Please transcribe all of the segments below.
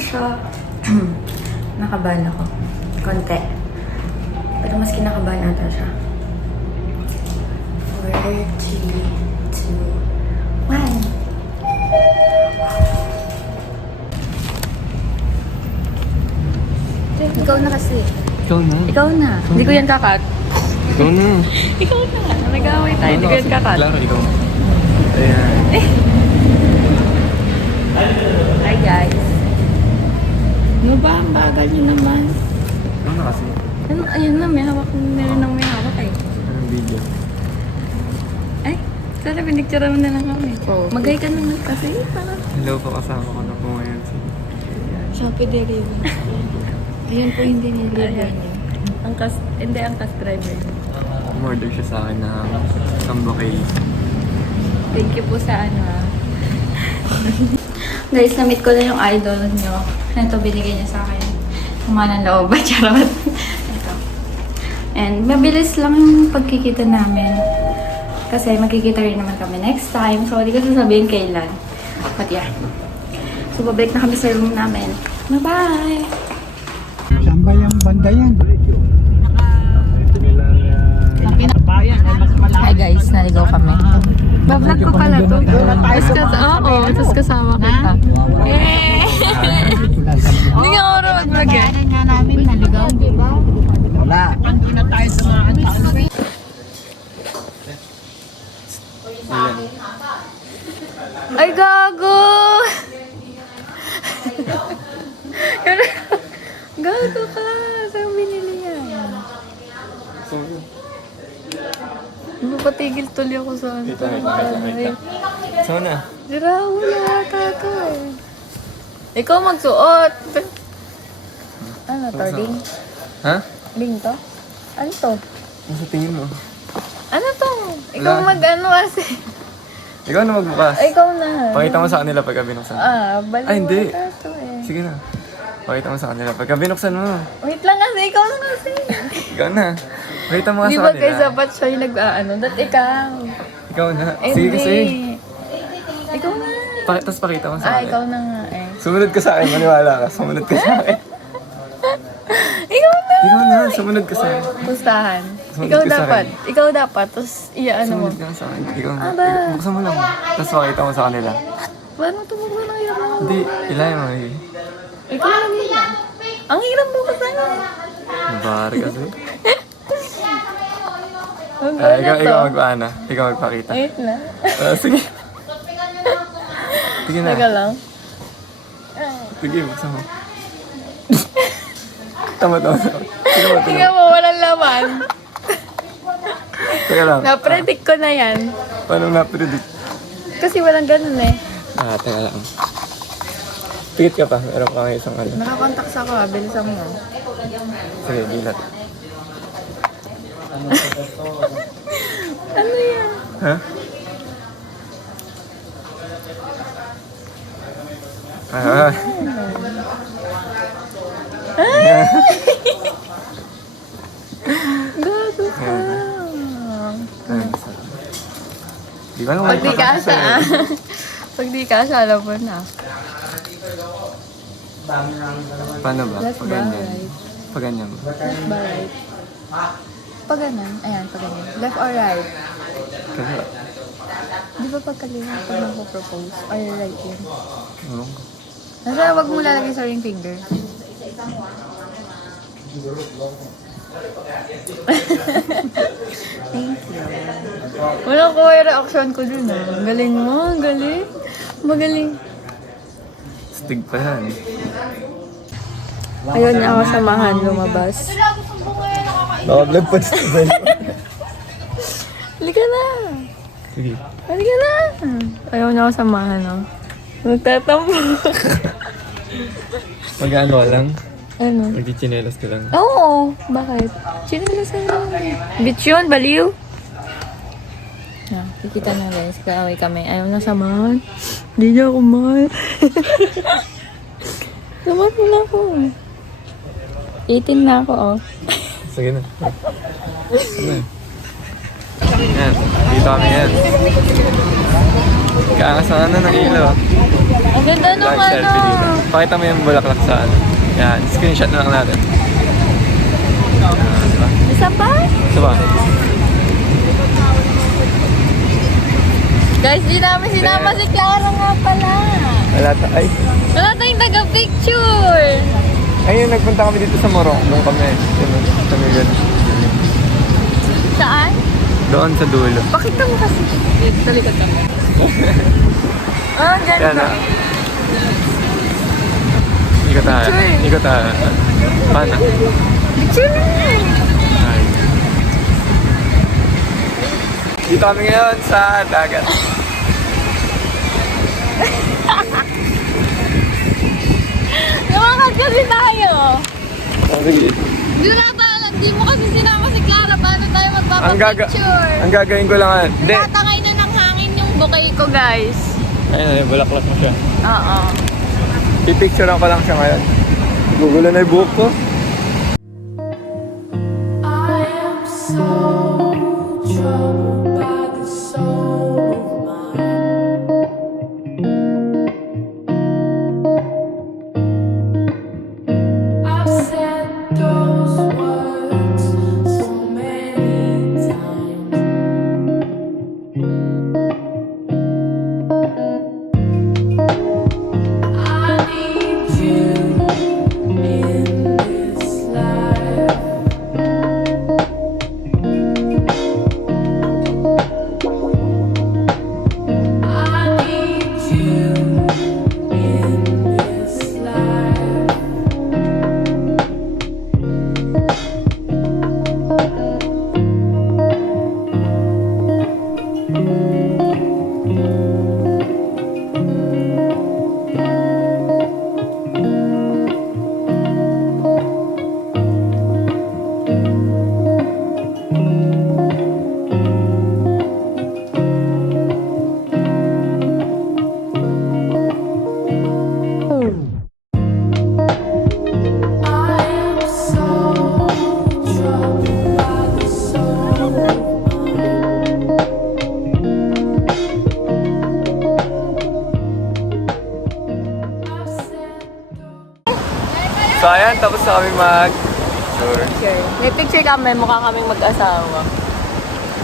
siya. Nakabahan ako. Konti. Pero mas kinakabahan ata siya. 4, 3, 2, 1. Ikaw na kasi. Ikaw na. Ikaw na. Hindi ko yan kakat. Ikaw na. Ikaw na. Nag-away tayo. Hindi ko yan kakat. Klaro, ikaw na. Ayan. Hi guys. Ano ba? Ang bagal niyo naman. Ano na kasi? Ano, ayun na. May hawak. Meron nang may hawak eh. Anong video? Ay, sana pinicture mo na lang kami. Oo. Mag-hi ka naman kasi. Para Hello po, kasama ko na po ngayon. Shopee delivery. Ayun po yung diniliver niya. Ang cast driver. Umorder siya sa akin ng Sambokay. Thank you po sa ano ah. Guys, na-meet ko na yung idol nyo. Ito, binigay niya sa akin. Kumanan loob ba? Charot. Ito. And mabilis lang yung pagkikita namin. Kasi magkikita rin naman kami next time. So, hindi ko sasabihin kailan. But yeah. So, babalik na kami sa room namin. Bye-bye! Saan ba yung banda yan? Hi guys, naligaw kami. Bablog ko pala to. Tapos kasama kita. Hindi nga ako rin mag-vlog eh. nga namin naligaw, di ba? Wala. Andun na tayo sa mga Ay, gago! Gago ka! Saan binili yan? So, Mapatigil tuloy ako sa ano. Ito. So na. Dira, wala ata to eh. Ikaw magsuot. Ano to, Ding? Ha? Ding to? Ano to? Ano sa tingin mo? Ano to? Ikaw Wala. mag-ano kasi. Ikaw na magbukas. Ikaw na. Pakita mo sa kanila pagka binuksan mo. Baliw Ay, hindi. ata to eh. Sige na. Pakita mo sa kanila pagka binuksan mo. Wait lang kasi, ikaw na kasi. Ikaw na. Pakita mo nga Di sa ba kanila. kay sapat siya yung nag-ano? Dat ikaw. Ikaw na. Eh, Sige hindi. kasi. Ikaw na. Tapos pakita mo sa kanila. Ikaw na nga eh. Sumunod ka sa akin. Maniwala ka. Sumunod ka sa akin. Ikaw na. Ikaw na. Sumunod ka sa akin. Pustahan. Sumunod Ikaw ka sa dapat. akin. Ikaw dapat. Tapos ano mo. Sumunod ka sa akin. Ikaw na. Aba. Buksan mo lang. Tapos pakita mo sa kanila. Paano tumugma ng hirap mo? Hindi. Ilay mo eh. Ikaw lang yun. Ang hirap mo kasi. Bari kasi. Ano Ikaw mag-ana. Ikaw magpakita. Wait na. Sige. Sige na. Teka lang. Sige, buksan mo. Tama. Tingnan mo, walang laman. Teka lang. Na-predict ko na yan. Paano na-predict? Kasi walang ganun eh. Teka lang. Pikit ka pa. Meron pa kayo isang ano. Nakakontakt ako ah. Bilisan mo. Sige, dilat. Ano yan? Ha? Ah. Gago ka. Di ba naman? Pag di kasha ah. Pag di kasha, alam mo na. Paano ba? Left Pag ba? ganyan. Right? Pag ganyan. Left ba right? Pag ganun. Ayan, pag ganyan. Left or right? Kasi, Di ba pag kaliwa pag nagpo-propose? Or right yun? ano? Nasa wag mo lalagay sa ring finger. Thank you. Wala ko yung reaction ko dun ah. Ang galing mo, ang galing. Magaling. Stig pa yan. Ayun niya ako samahan lumabas. Naka-vlog pa dito ba? Halika na! Sige. Halika na! Ayaw niya ako samahan oh. Nagtatampo. Mag-ano ka lang? Ano? Magchichinelas ka lang. Oo, bakit? Chinilas na lang. Bitch yun, baliw. Kikita na guys, kaaway kami. Ayaw na samahan. Hindi niya ako mahal. Samahan mo na ako. 18 na ako, oh. Sige na. Ano eh? Yan. Dito kami yan. Kaangas na ano ng ilaw. Ang ganda nung Like ano. selfie dito. Pakita mo yung bulaklak sa ano. Yan, screenshot na lang natin. Yan, diba? Isa pa? Isa ba? Guys, di namin sinama si Clara nga pala. Ay, Wala tayong taga-picture. ayun, nagpunta kami dito sa Morong. Doon kami. Kami ganun. Saan? Doon sa dulo. Pakita mo kasi. Dito, sa likod kami. Ang Yan ganda. na. Ikot tayo. Ikot tayo. Paano? Picture na yun. Ay. Dito kami ngayon sa dagat. Lumakad kasi tayo. Sige. Hindi mo kasi sinama si Clara. Paano tayo magpapapicture? Ang gagawin ko lang. Hindi. Tatangay na ng hangin yung bouquet ko, guys. Ayun, bulaklak mo siya. Oo. Pipicturean ko lang siya ngayon. Gugulo na yung buhok ko. I am so troubled by the soul of mine. I've said those words so many times. I need you in this life. I need you in this life. I am so troubled by the soul of mine. I've said So ayan, tapos na kami mag-picture. May picture kami, mukha kaming mag-asawa.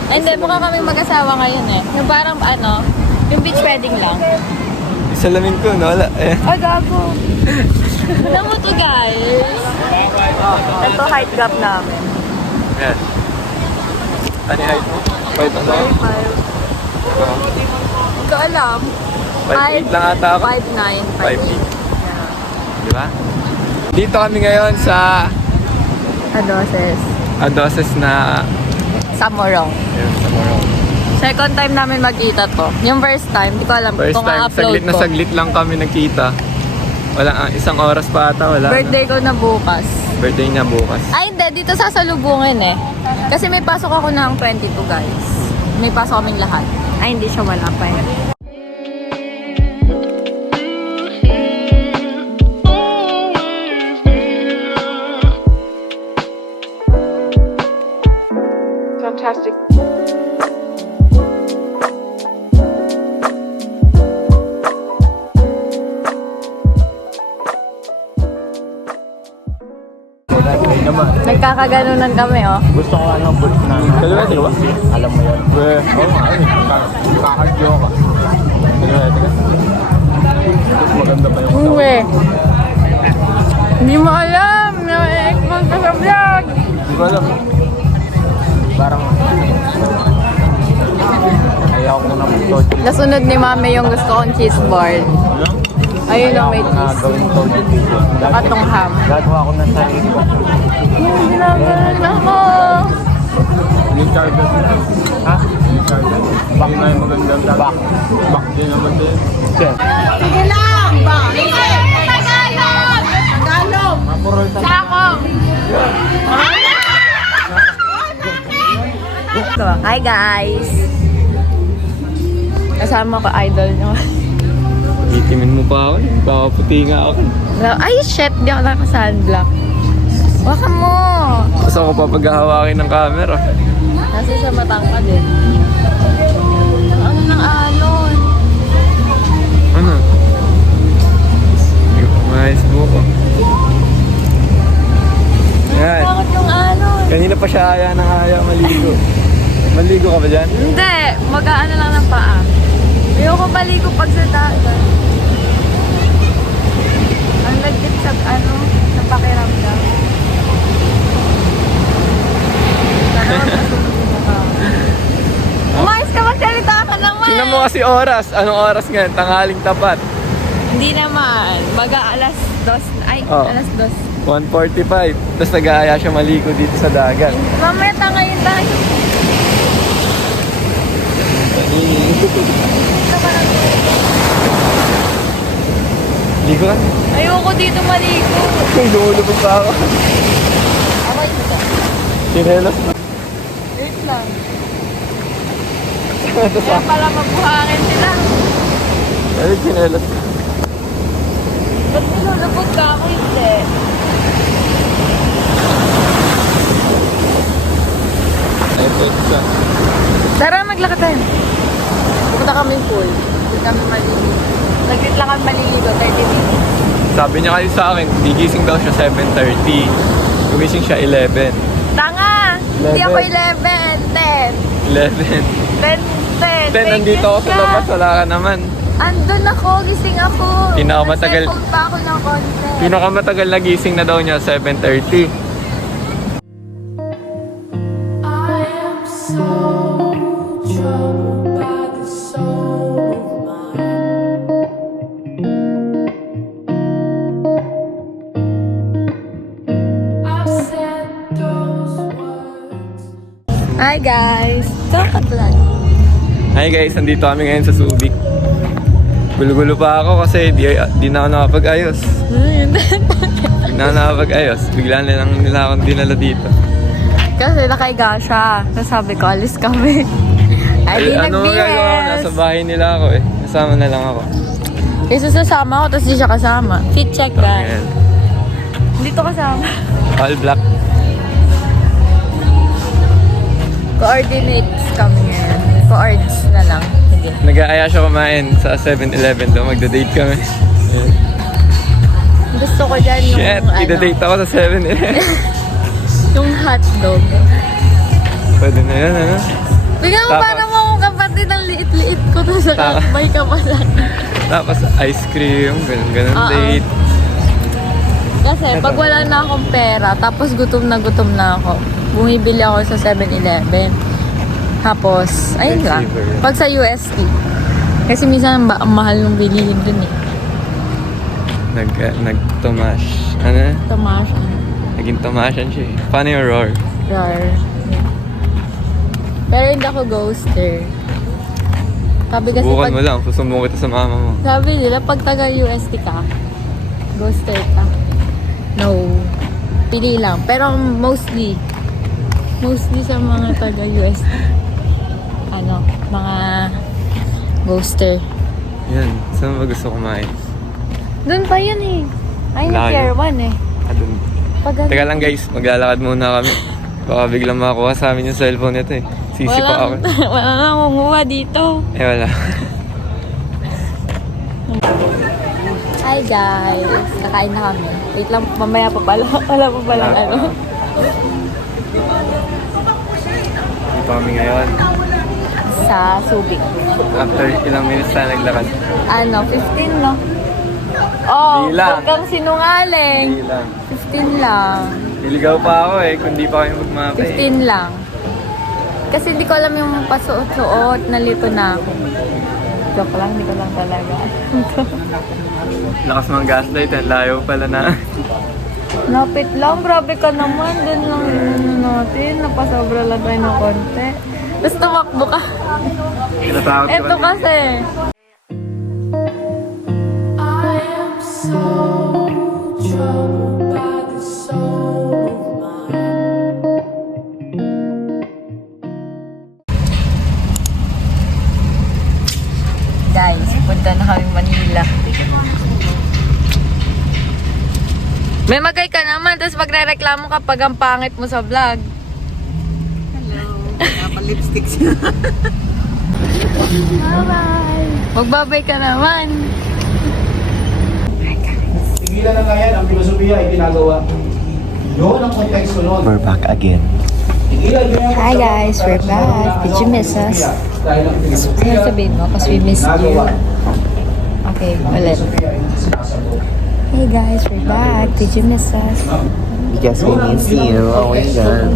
Ay, hindi, mukha kaming mag-asawa ngayon eh. Yung parang ano, yung beach wedding lang. Isalamin ko, no? Wala. Eh. Ay, gago. Alam mo to, guys. Ito height gap namin. Yan. Ano yung height mo? 5 ano? 5. Ikaw alam. 5'8 lang ata ako. 5'9". 5'8. Di ba? Dito kami ngayon sa Adoses. Adoses na Sa Morong. yun, sa Morong. Second time namin magkita to. Yung first time, di ko alam First kung time, upload saglit na ko. saglit lang kami nagkita. Wala, isang oras pa ata, wala. Birthday ko na bukas. Birthday niya bukas. Ay, hindi. Dito sasalubungin eh. Kasi may pasok ako ng 22, guys. May pasok kaming lahat. Ay, hindi siya wala pa eh. Fantastic. Nagkakaganunan kami, oh. Gusto ko ano, bulls na Dalawa? alam mo yun. Weh, Oo nga, kakardyo ka. Mas maganda pa yung Uwe. Hindi mo alam na i-expose ka sa vlog. Di ko alam. parang ayaw ko na mag-toad. Nasunod ni mami yung gusto kong cheese board. Ayun ang may Ayaw ko na cheese. gawin toad dito. Katong ham. Gagawa ko ng sarili ko. Yung ginagalan ako. Yung charger. Ha? Yung charger. Back na yung magandang back. Back din naman din. Sige. Hi guys! Kasama ko idol nyo. Itimin mo pa ako. Papaputi nga ako. Ay shit! Di ako naka-sunblock. Waka mo! Gusto ko pa paghahawakin ng camera. Kasi sa matangkad eh. Ano ng alon? pa siya aya ng aya maligo. Maligo ka ba dyan? Hindi, mag-aano lang ng paa. Ayoko maligo pag sa dagat. Ang lagkit sa sa pakiramdam. Sana magpasubo ka. Umayos ka, magsalita ka naman. Tingnan mo kasi oras. Anong oras ngayon? Tanghaling tapat. Hindi naman. Mag-aalas 2. Ay, Oh. alas 2. 1:45. Tapos nag-aaya siya maligo dito sa dagat. Mamaya tangayin tayo. Ligo ka? Ayoko dito maligo. Uy, lumulubog pa ako. Okay, dito. Sinelos na. Wait lang. Kaya pala mabuhangin sila. Ay, sinelos. Ba't nilulubog ka ako hindi? Ay, pwede siya. Tara, maglakad tayo. Pupunta kami pool. Hindi kami maliligo. Naglit lang kami maliligo, 30 minutes. Sabi niya kayo sa akin, gigising daw siya 7:30. Gumising siya 11. Tanga! Hindi ako 11, 10. 11. 10, 10. 10, nandito ako sa labas. Wala ka naman. Andun ako, gising ako. Pinakamatagal- Nag-cellphone pa ako ng konti. Pinakamatagal na gising na daw niya, 7:30. I am so troubled by the soul of mine. I've said those words. Hi guys! Kakatlan. Hi guys, nandito kami ngayon sa Subic. Gulo-gulo pa ako kasi di na ako nakapag-ayos. Di na ako nakapag-ayos. Bigla na lang nila akong dinala dito. Kasi nakaiga siya. Tapos sabi ko, alis kami. Ay, di ano magagawa ko? nag-BS. Nasa bahay nila ako eh. Kasama na lang ako. Kasi sasama ko, tapos di siya kasama. Fit check, guys. Ayan. Dito kasama. All black. Coordinates kami ngayon. Coords na lang. Sige. Nag-aaya siya kumain sa 7-Eleven daw. Magda-date kami. Ayan. Gusto ko dyan yung, Shit, ida-date ako sa 7-Eleven. yung hotdog. Pwede na yun, ano? Bigyan mo Tapos- parang mga kapatid ang liit-liit ko to sa Tama. kasbay ka pala. Tapos ice cream, ganun Oo. date. Kasi pag wala na akong pera, tapos gutom na ako, bumibili ako sa 7-Eleven. Tapos, ayun lang. Receiver. Pag sa UST. Kasi minsan ang mahal ng bilihin dun eh. Nag-tomash. Ano? Tamasya. Naging tomashan siya eh. Paano yung roar? Rar. Pero hindi ako ghoster. Sabi kasi Subukan pag, mo lang. Susumbong kita sa mama mo. sabi nila pag taga UST ka, ghoster ka. No. Pili lang. Pero mostly sa mga taga UST, mga ghoster. Yan. Saan ba gusto kumain? Doon pa yun eh. Ay, na Layo. Pier 1 eh. Adun. Pag Teka lang guys. Maglalakad muna kami. Baka biglang makakuha sa amin yung cellphone nito eh. Sisi pa ako. Wala na kumuha dito. Eh wala. Hi guys. Kakain na kami. Wait lang, mamaya pa pala. Wala pa pala ano. Dito kami ngayon. Sa Subic. After ilang minutes na naglakad. 15 no? Oh, Di lang. huwag kang sinungaling. Hindi lang. 15 lang. Niligaw pa ako eh. Kung di pa kayo magmapa eh. 15 lang. Kasi hindi ko alam yung pasuot-suot. Nalito na ako. Joke lang, hindi ko lang talaga. Lakas ng gaslight eh. Layo pala na. Lapit lang, grabe ka naman. Doon lang yun natin. Napasobra lang tayo ng konti. Tapos tumakbo ka. Natakot Eto ko. kasi. I am so troubled by the soul of mine. Guys, punta na kami Manila. May magay ka naman, tapos magre-reklamo ka pag ang pangit mo sa vlog. Lipstick siya. Bye-bye! Magbabay ka naman. Tigilan na nga yan, ang filosofiya ay ginagawa. Yun ang konteksto nun. We're back again. Hi guys, we're back. Did you miss us? Ano sabihin mo? Because we missed you. Okay, ulit. Hey guys, we're back. Did you miss us? Because we miss you. Oh my god.